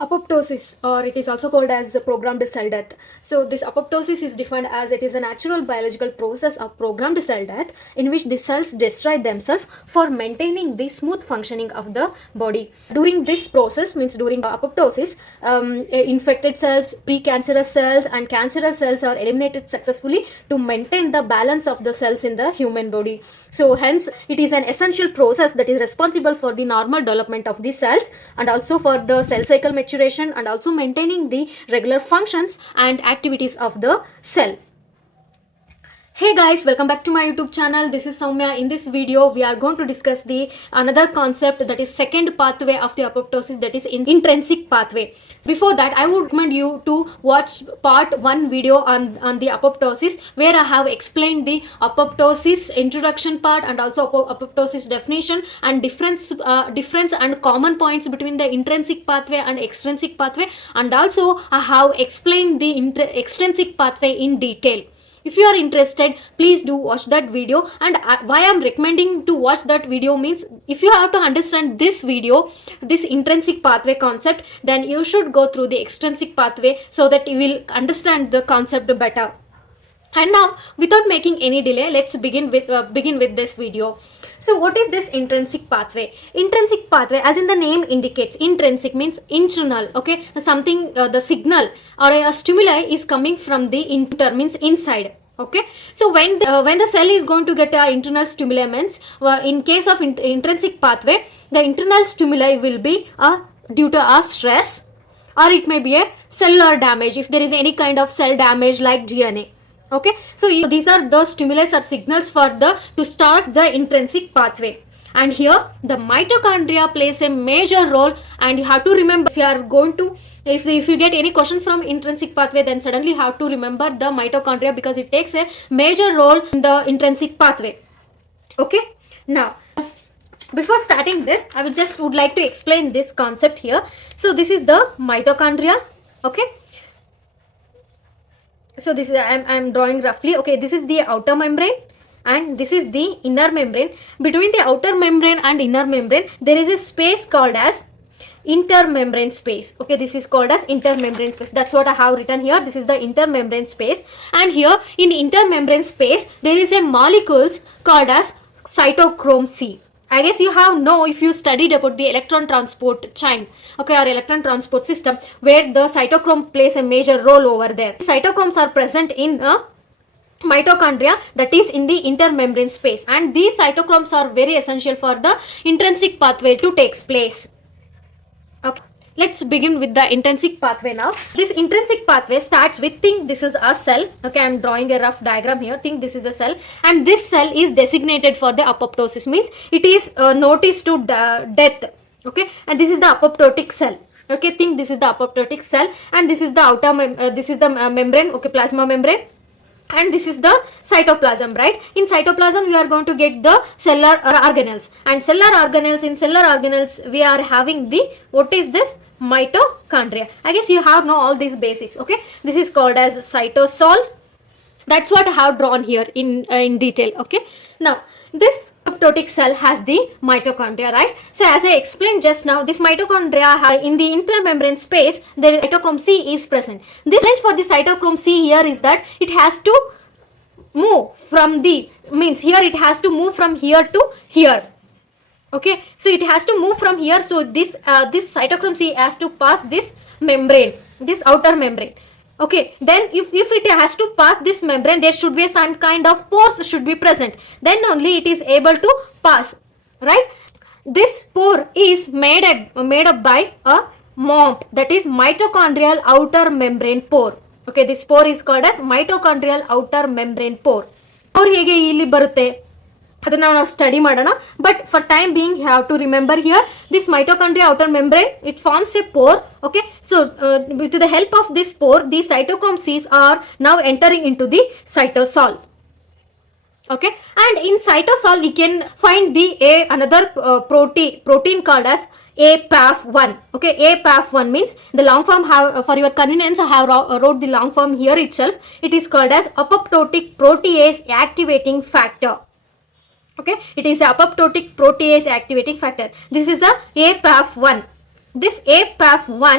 Apoptosis, or it is also called as programmed cell death. So, this apoptosis is defined as it is a natural biological process of programmed cell death in which the cells destroy themselves for maintaining the smooth functioning of the body. During this process, means during apoptosis, infected cells, precancerous cells, and cancerous cells are eliminated successfully to maintain the balance of the cells in the human body. So, hence, it is an essential process that is responsible for the normal development of the cells and also for the cell cycle maturation and also maintaining the regular functions and activities of the cell. Hey guys, welcome back to my YouTube channel. This is Soumya. In this video, we are going to discuss the another concept, that is second pathway of the apoptosis, that is intrinsic pathway. Before that, I would recommend you to watch part 1 video on the apoptosis, where I have explained the apoptosis introduction part and also apoptosis definition and difference and common points between the intrinsic pathway and extrinsic pathway, and also I have explained the extrinsic pathway in detail. If you are interested, please do watch that video. And why I'm recommending to watch that video means, if you have to understand this video, this intrinsic pathway concept, then you should go through the extrinsic pathway so that you will understand the concept better. And now, without making any delay, let's begin with this video. So what is this intrinsic pathway? Intrinsic pathway, as in the name indicates, intrinsic means internal. Okay, something, the signal or a stimuli is coming from the means inside. Okay, so when the cell is going to get a internal stimuli, means in case of intrinsic pathway, the internal stimuli will be due to a stress, or it may be a cellular damage if there is any kind of cell damage like DNA. Okay, so these are the stimulus or signals for to start the intrinsic pathway. And here the mitochondria plays a major role, and you have to remember, if you are going to, if you get any question from intrinsic pathway, then suddenly you have to remember the mitochondria, because it takes a major role in the intrinsic pathway. Okay, now before starting this, I would like to explain this concept here. So this is the mitochondria. Okay, so this is, I'm drawing roughly. Okay, this is the outer membrane and this is the inner membrane. Between the outer membrane and inner membrane, there is a space called as intermembrane space. Okay, this is called as intermembrane space. That's what I have written here. This is the intermembrane space, and here in intermembrane space there is a molecules called as cytochrome C. I guess you have if you studied about the electron transport chain, okay, or electron transport system, where the cytochrome plays a major role over there. Cytochromes are present in mitochondria, that is in the intermembrane space, and these cytochromes are very essential for the intrinsic pathway to take place. Okay, let's begin with the intrinsic pathway now. This intrinsic pathway starts with, think this is a cell. Okay, I'm drawing a rough diagram here. Think this is a cell, and this cell is designated for the apoptosis, means it is noticed to death. Okay, and this is the apoptotic cell. Okay, think this is the apoptotic cell, and this is the outer membrane. Okay, plasma membrane. And this is the cytoplasm, right? In cytoplasm, we are going to get the cellular organelles, and in cellular organelles we are having the, what is this? Mitochondria. I guess you have all these basics. Okay, this is called as cytosol. That's what I have drawn here in detail. Okay, now this apoptotic cell has the mitochondria, right? So as I explained just now, this mitochondria in the intermembrane space, the cytochrome C is present. This challenge for the cytochrome C here is that it has to move from the, means here it has to move from here to here. Okay, so it has to move from here. So this cytochrome C has to pass this membrane, this outer membrane. Okay, then if it has to pass this membrane, there should be some kind of pores should be present. Then only it is able to pass, right? This pore is made up by a MOMP, that is mitochondrial outer membrane pore. Okay, this pore is called as mitochondrial outer membrane pore. Pore hege illi barutte ಅದನ್ನ ನಾವು study ಮಾಡೋಣ, but for time being you have to remember here, this mitochondria outer membrane, it forms a pore. Okay, so with the help of this pore, these cytochrome C's are now entering into the cytosol. Okay, and in cytosol we can find the another protein called as APAF1. Okay, APAF1 means the long form, for your convenience I have wrote the long form here itself. It is called as apoptotic protease activating factor. Okay, it is a apoptotic protease activating factor. This is a APAF1. This APAF1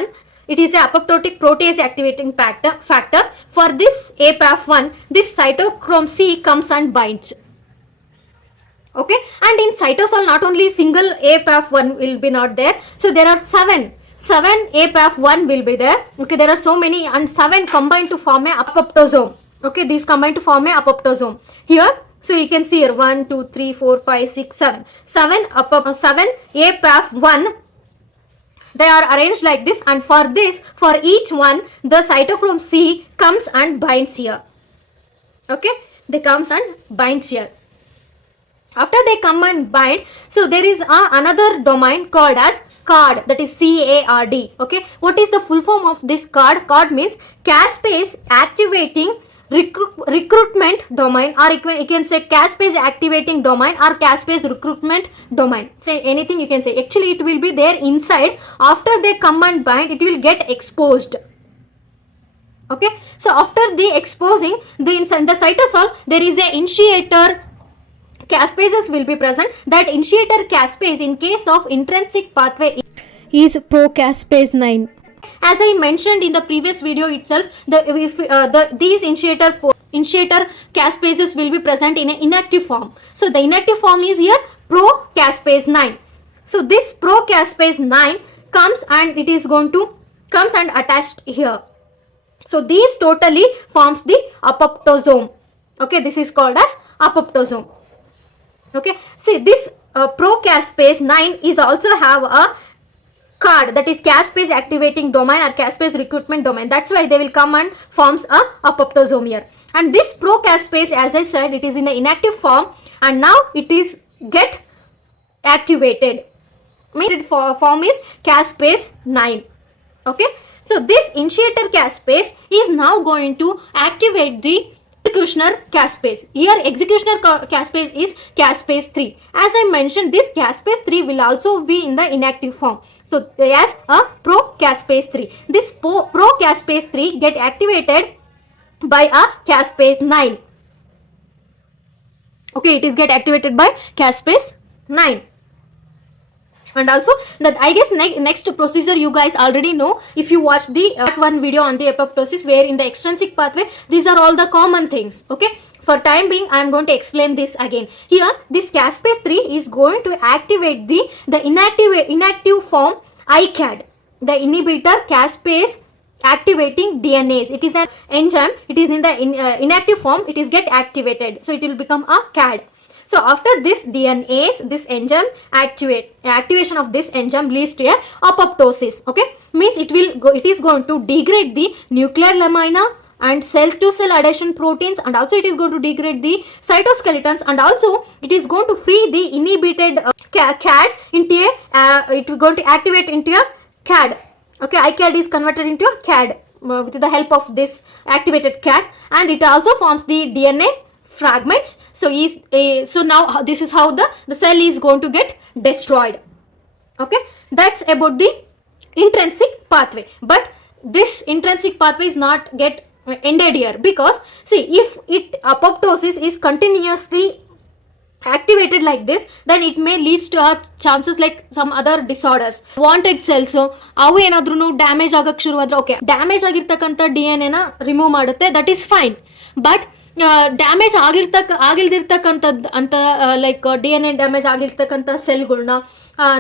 it is a apoptotic protease activating factor. For this APAF1, this cytochrome C comes and binds. Okay, and in cytosol not only single APAF1 will be not there, so there are seven APAF1 will be there. Okay, there are so many, and 7 combined to form a apoptosome. Okay, these combine to form a apoptosome here. So you can see here 1 2 3 4 5 6 7 APAF1, they are arranged like this, and for this, for each one, the cytochrome C comes and binds here. Okay, they comes and binds here. After they come and bind, so there is another domain called as CARD, that is CARD. Okay, what is the full form of this CARD? CARD means caspase activating recruitment domain, or you can say caspase activating domain or caspase recruitment domain. Say anything you can say. Actually, it will be there inside. After they come and bind, it will get exposed. Okay, so after the exposing, inside the cytosol, there is a initiator caspases will be present. That initiator caspase in case of intrinsic pathway is procaspase 9. As I mentioned in the previous video itself, these initiator caspases will be present in an inactive form. So the inactive form is here procaspase 9. So this procaspase 9 comes and it is going to comes and attached here. So these totally forms the apoptosome. Okay, this is called as apoptosome. Okay, see this procaspase 9 is also have a CARD, that is caspase activating domain or caspase recruitment domain. That's why they will come and forms a apoptosome here. And this procaspase, as I said, it is in an inactive form, and now it is get activated. Form is caspase 9. Okay, so this initiator caspase is now going to activate the executioner caspase. Here executioner caspase is caspase 3. As I mentioned, this caspase 3 will also be in the inactive form. So as a procaspase 3. This procaspase 3 get activated by a caspase 9. Okay, it is get activated by caspase 9. And also that I guess next procedure you guys already know if you watch the part 1 video on the apoptosis, where in the extrinsic pathway these are all the common things. Okay, for time being I am going to explain this again. Here this caspase 3 is going to activate the inactive form ICAD, the inhibitor caspase activating DNase. It is an enzyme, it is in the inactive form, it is get activated, so it will become a CAD. So after this DNase, this enzyme activation of this enzyme leads to a apoptosis. Okay, means it is going to degrade the nuclear lamina and cell to cell adhesion proteins, and also it is going to degrade the cytoskeletons, and also it is going to free the inhibited CAD into it is going to activate into a CAD. Okay, ICAD is converted into a CAD with the help of this activated CAD, and it also forms the DNA fragments. So so now this is how the cell is going to get destroyed. Okay, that's about the intrinsic pathway. But this intrinsic pathway is not get ended here, because see, if apoptosis is continuously activated like this, then it may leads to chances like some other disorders. Wanted cells avu enadru damage agak shuru adre, okay, damage agirtakanta DNA na remove madutte, that is fine. But damage ಆಗಿಲ್ದಿರ್ತಕ್ಕಂಥದ್ದು ಅಂತ like DNA damage ಆಗಿರ್ತಕ್ಕಂಥ ಸೆಲ್ಗಳನ್ನ,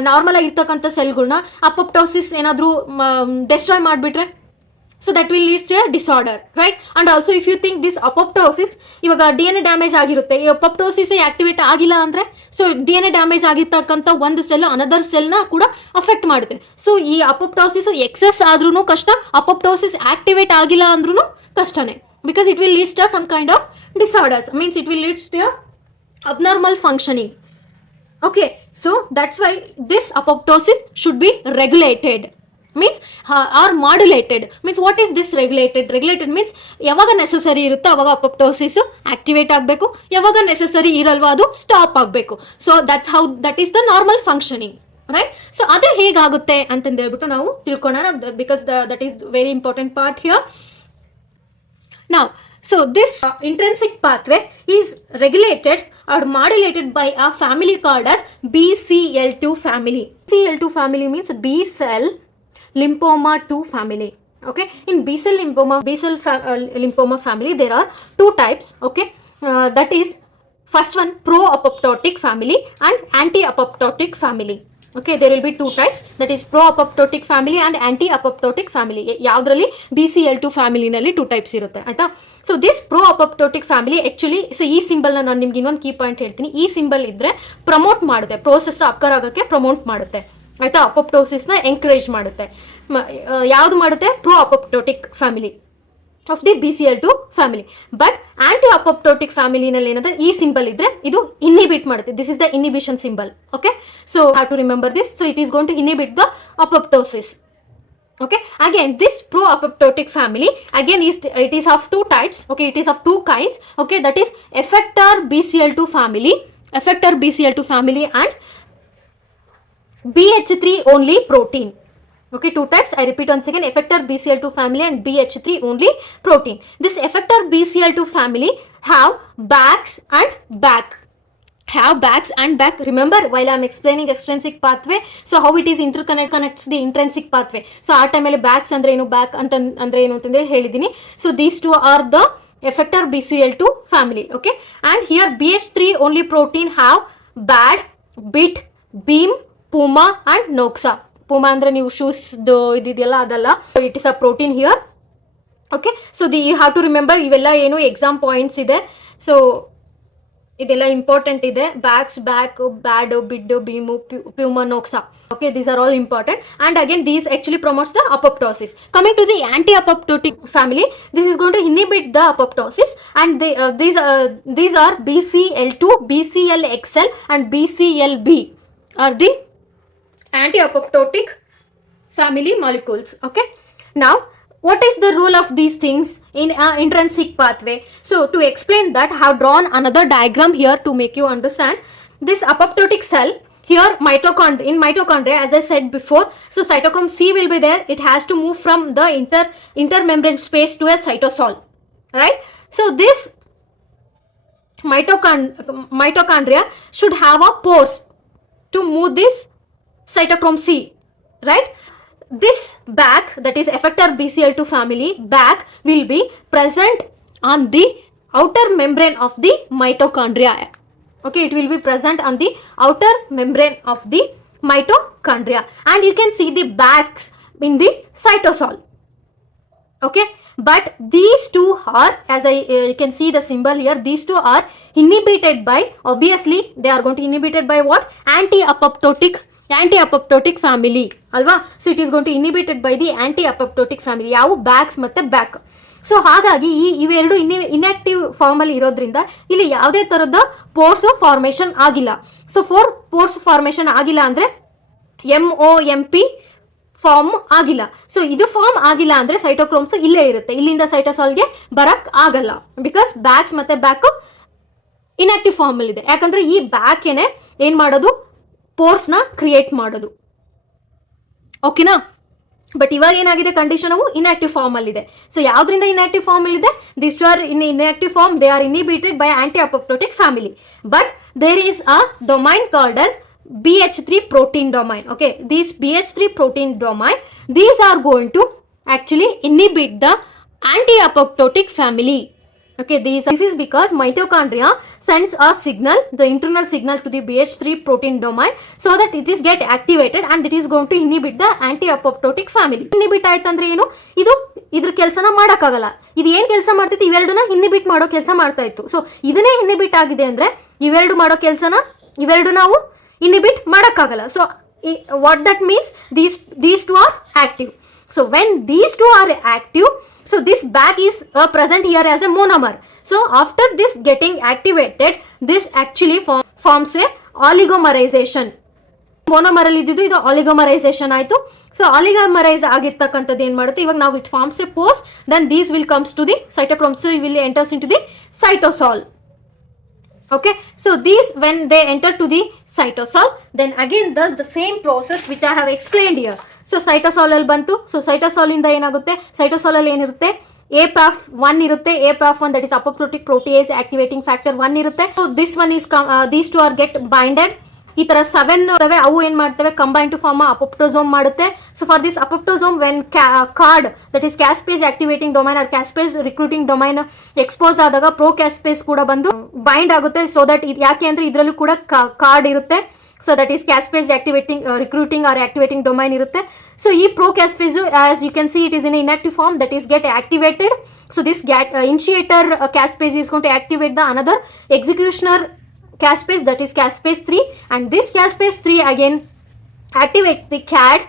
normal ಆಗಿರ್ತಕ್ಕಂಥ ಸೆಲ್ಗಳನ್ನ ಅಪೋಪ್ಟೋಸಿಸ್ ಏನಾದರೂ destroy ಮಾಡಿಬಿಟ್ರೆ, so that will leads to a disorder, right? And also if you think this apoptosis, ಇವಾಗ DNA damage ಆಗಿರುತ್ತೆ, ಈ ಅಪೋಪ್ಟೋಸಿಸ್ activate ಆಗಿಲ್ಲ ಅಂದರೆ, ಸೊ DNA ಡ್ಯಾಮೇಜ್ ಆಗಿರ್ತಕ್ಕಂಥ ಒಂದು ಸೆಲ್ ಅನದರ್ ಸೆಲ್ನ ಕೂಡ ಅಫೆಕ್ಟ್ ಮಾಡುತ್ತೆ. ಸೊ ಈ ಅಪೋಪ್ಟೋಸಿಸ್ ಎಕ್ಸೆಸ್ ಆದ್ರೂ ಕಷ್ಟ, ಅಪೋಪ್ಟೋಸಿಸ್ ಆಕ್ಟಿವೇಟ್ ಆಗಿಲ್ಲ ಅಂದ್ರೂ ಕಷ್ಟನೇ, because it will lead to some kind of disorders, means it will lead to abnormal functioning. Okay, so that's why this apoptosis should be regulated, means or modulated. Means what is this regulated? Regulated means yavaga necessary irutte avaga apoptosis activate agbeku, yavaga necessary iralva adu stop agbeku. So that's how that is the normal functioning, right? So adu hegagutte antande helbiಟ್ಟು ನಾವು ತಿಳ್ಕೊಳ್ಳೋಣ, because that is very important part here. Now, so this intrinsic pathway is regulated or modulated by a family called as BCL2 family. BCL2 family means B cell lymphoma 2 family. Okay, in lymphoma family there are two types. Okay, that is first one pro-apoptotic family and anti-apoptotic family. Okay, there will be two types, that is pro-apoptotic family and anti-apoptotic family. ಯಾವ್ದ್ರಲ್ಲಿ BCL2 family ನಲ್ಲಿ two types ಇರುತ್ತೆ ಆಯ್ತಾ. So this pro apoptotic family actually, so ಈ symbol ನಾನು ನಿಮ್ಗೆ ಇನ್ನೊಂದು key point ಹೇಳ್ತೀನಿ. ಈ ಸಿಂಬಲ್ ಇದ್ರೆ ಪ್ರಮೋಟ್ ಮಾಡುತ್ತೆ, ಪ್ರೋಸೆಸ್ ಅಕ್ಕರ್ ಆಗೋಕ್ಕೆ ಪ್ರಮೋಟ್ ಮಾಡುತ್ತೆ ಆಯ್ತಾ, ಅಪೋಪ್ಟೋಸಿಸ್ನ ಎಂಕರೇಜ್ ಮಾಡುತ್ತೆ. ಯಾವುದು ಮಾಡುತ್ತೆ? Pro apoptotic family of the BCL2 family. But anti apoptotic ಫ್ಯಾಮಿಲಿನಲ್ಲಿ ಏನಂದ್ರೆ ಈ ಸಿಂಬಲ್ ಇದ್ರೆ ಇದು ಇನ್ಹಿಬಿಟ್ ಮಾಡುತ್ತೆ. This is the inhibition symbol. Okay, so have to remember this. So it is going to inhibit the apoptosis. Okay, again this pro-apoptotic family again it is of two types. Okay, it is of two kinds. Okay, that is effector BCL2 family and BH3 only protein. Okay, two types. I repeat once again, effector BCL2 family and BH3 only protein. This effector BCL2 family have backs and back. Remember while I am explaining extrinsic pathway, so how it is connects the intrinsic pathway. So ಆ ಟೈಮಲ್ಲಿ Bacs ಅಂದ್ರೆ ಏನು, back ಅಂತ ಅಂದ್ರೆ ಏನು ಅಂತಂದ್ರೆ ಹೇಳಿದ್ದೀನಿ. So these two are the effector BCL2 family. Okay, and here BH3 only protein have bad, bit, beam, puma and noxa. puma ಅಂದ್ರೆ ನೀವು ಶೂಸ್ ಇದೆಯಲ್ಲ ಅದಲ್ಲ, it is a protein here. Okay, so you have to remember ಇವೆಲ್ಲ ಏನು exam points ಇದೆ. So ಇದೆಲ್ಲ important ಇದೆ. Bax, Bak, Bad, Bid, Bim, Puma, Noxa. Okay, these are all important, and again these actually promotes the apoptosis. Coming to the anti-apoptotic family, this is going to inhibit the apoptosis, and these are BCL2, BCLXL and BCLB are the anti-apoptotic family molecules. Okay, now what is the role of these things in intrinsic pathway? So to explain that, I have drawn another diagram here to make you understand. This apoptotic cell here, in mitochondria, as I said before, so cytochrome C will be there. It has to move from the intermembrane space to a cytosol, right? So this mitochondria should have a pores to move this cytochrome C, right? This back, that is effector BCL2 family back, will be present on the outer membrane of the mitochondria. Okay, it will be present on the outer membrane of the mitochondria, and you can see the backs in the cytosol. Okay, but these two are, as you can see the symbol here, these two are inhibited by, obviously they are going to inhibited by what? Anti-apoptotic family alva. So it is going to inhibited by the anti-apoptotic family. ಯಾವ Bacs ಮತ್ತೆ back. So ಹಾಗಾಗಿ ಇವೆರಡು inactive form ಅಲ್ಲಿ ಇರೋದ್ರಿಂದ ಇಲ್ಲಿ ಯಾವುದೇ ತರದ force formation ಆಗಿಲ್ಲ. ಸೊ ಪೋರ್ಸ್ ಫಾರ್ಮೇಶನ್ ಆಗಿಲ್ಲ ಅಂದ್ರೆ MOMP ಫಾರ್ಮ್ ಆಗಿಲ್ಲ. ಸೊ ಇದು ಫಾರ್ಮ್ ಆಗಿಲ್ಲ ಅಂದ್ರೆ ಸೈಟೋಕ್ರೋಮ್ಸ್ ಇಲ್ಲೇ ಇರುತ್ತೆ, ಇಲ್ಲಿಂದ ಸೈಟೋಸಾಲ್ಗೆ ಬರಕ್ ಆಗಲ್ಲ. ಬಿಕಾಸ್ ಬ್ಯಾಕ್ಸ್ ಮತ್ತೆ ಬ್ಯಾಕ್ ಇನ್ಆಕ್ಟಿವ್ ಫಾರ್ಮ್ ಅಲ್ಲಿ ಇದೆ. ಯಾಕಂದ್ರೆ ಈ ಬ್ಯಾಕ್ ಏನ್ ಮಾಡೋದು, ಪೋರ್ಸ್ನ ಕ್ರಿಯೇಟ್ ಮಾಡೋದು. ಓಕೆನಾ? ಬಟ್ ಇವಾಗ ಏನಾಗಿದೆ, ಕಂಡೀಷನ್ ಅವು ಇನ್ಆಕ್ಟಿವ್ ಫಾರ್ಮ್ ಅಲ್ಲಿ ಇದೆ. ಸೊ ಯಾವ್ದ್ರಿಂದ ಇನ್ಆಕ್ಟಿವ್ ಫಾರ್ಮ್ ಅಲ್ಲಿ ಇದೆ? This are in inactive form, they are inhibited by anti apoptotic family. But there is a domain called as BH3 protein domain. Okay, these BH3 protein domain, these are going to actually inhibit the anti-apoptotic family. Okay, this is because mitochondria sends a signal, the internal signal to the BH3 protein domain, so that it is get activated and it is going to inhibit the anti-apoptotic family. Inhibit ಆಯ್ತಂದ್ರೆ ಏನು, ಇದು ಇದ್ರ ಕೆಲಸನ ಮಾಡಕ್ಕಾಗಲ್ಲ. ಇದು ಏನ್ ಕೆಲಸ ಮಾಡ್ತೈತಿ, ಇವೆರಡನ್ನ ಇನ್ಹಿಬಿಟ್ ಮಾಡೋ ಕೆಲಸ ಮಾಡ್ತಾ ಇತ್ತು. ಸೊ ಇದನ್ನೇ ಇನ್ಹಿಬಿಟ್ ಆಗಿದೆ ಅಂದ್ರೆ ಇವೆರಡು ಮಾಡೋ ಕೆಲಸನ ಇವೆರಡು ನಾವು ಇನ್ಹಿಬಿಟ್ ಮಾಡಕ್ಕಾಗಲ್ಲ. So what that means, these two are active. So when these two are active, so this back is present here as a monomer. So after this getting activated, this actually forms a oligomerization. Monomer ಅಲ್ಲಿ ಇದ್ದಿದ್ದು ಇದು oligomerization ಆಯ್ತು. So oligomerise ಆಗಿರ್ತಕ್ಕಂಥದ್ದು ಏನ್ ಮಾಡುತ್ತೆ, ಇವಾಗ ನಾವು it forms a pores, then these will comes to the cytochrome, so it will enters into the cytosol. Okay, so these when they enter to the cytosol, then again does the same process which I have explained here. So cytosol ಅಲ್ಲಿ ಬಂತು. So cytosol ಇಂದ ಏನಾಗುತ್ತೆ, cytosol ಅಲ್ಲಿ ಏನಿರುತ್ತೆ, APAF1 ಇರುತ್ತೆ. APAF1 that is apoptotic protease activating factor 1 ಇರುತ್ತೆ. So this one is these two are get binded ಈ ತರ 7 ಇದಾವೆ, ಅವು ಏನ್ ಮಾಡ್ತವೆ ಕಂಬೈನ್ ಟು ಫಾರ್ಮ್ ಅಪೋಪ್ಟೋಸೋಮ್ ಮಾಡುತ್ತೆ. So for this apoptosome when card that is caspase activating domain or caspase recruiting domain expose ಆದಾಗ pro caspase ಕೂಡ ಬಂದು ಬೈಂಡ್ ಆಗುತ್ತೆ. ಸೊ ದಟ್ ಯಾಕೆ ಅಂದ್ರೆ ಇದರಲ್ಲೂ ಕೂಡ ಕಾರ್ಡ್ ಇರುತ್ತೆ. So that is caspase activating recruiting or activating domain ಇರುತ್ತೆ. ಸೊ ಈ pro caspase as you can see it is in inactive form that is get activated. So this initiator caspase is going to activate the another executioner caspase, that is caspase 3, and this caspase 3 again activates the CAD.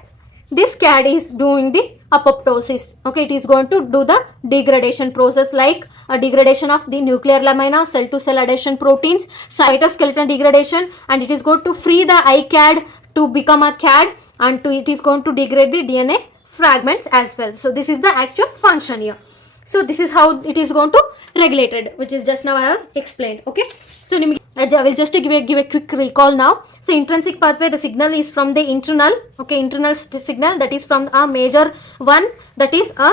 This CAD is doing the apoptosis. Okay, it is going to do the degradation process like a degradation of the nuclear lamina, cell to cell adhesion proteins, cytoskeleton degradation, and it is going to free the iCAD to become a CAD, and it is going to degrade the DNA fragments as well. So this is the actual function here. So this is how it is going to regulated, which is just now I have explained. Okay, so I will just give a quick recall now. So intrinsic pathway, the signal is from the internal, okay, internal signal, that is from a major one, that is a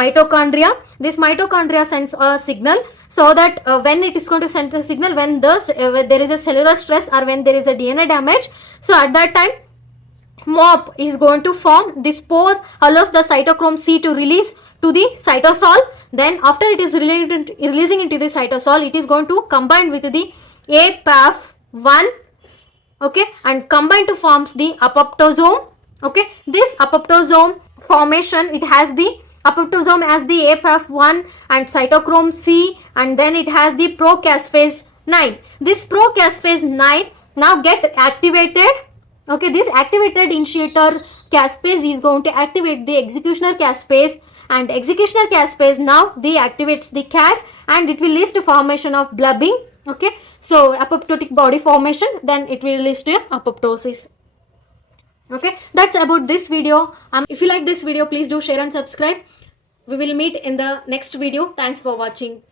mitochondria. This mitochondria sends a signal, so that when it is going to send the signal when there is a cellular stress or when there is a DNA damage, so at that time MOP is going to form. This pore allows the cytochrome C to release to the cytosol. Then after it is releasing into the cytosol, it is going to combine with the APAF1, okay, and combine to forms the apoptosome. Okay, this apoptosome formation, it has the apoptosome as the APAF1 and cytochrome C, and then it has the procaspase 9. This procaspase 9 now get activated. Okay, this activated initiator caspase is going to activate the executioner caspase, and executioner caspase now deactivates the CAD, and it will lead to formation of blubbing. Okay, so apoptotic body formation, then it will lead to apoptosis. Okay, that's about this video. If you like this video, please do share and subscribe. We will meet in the next video. Thanks for watching.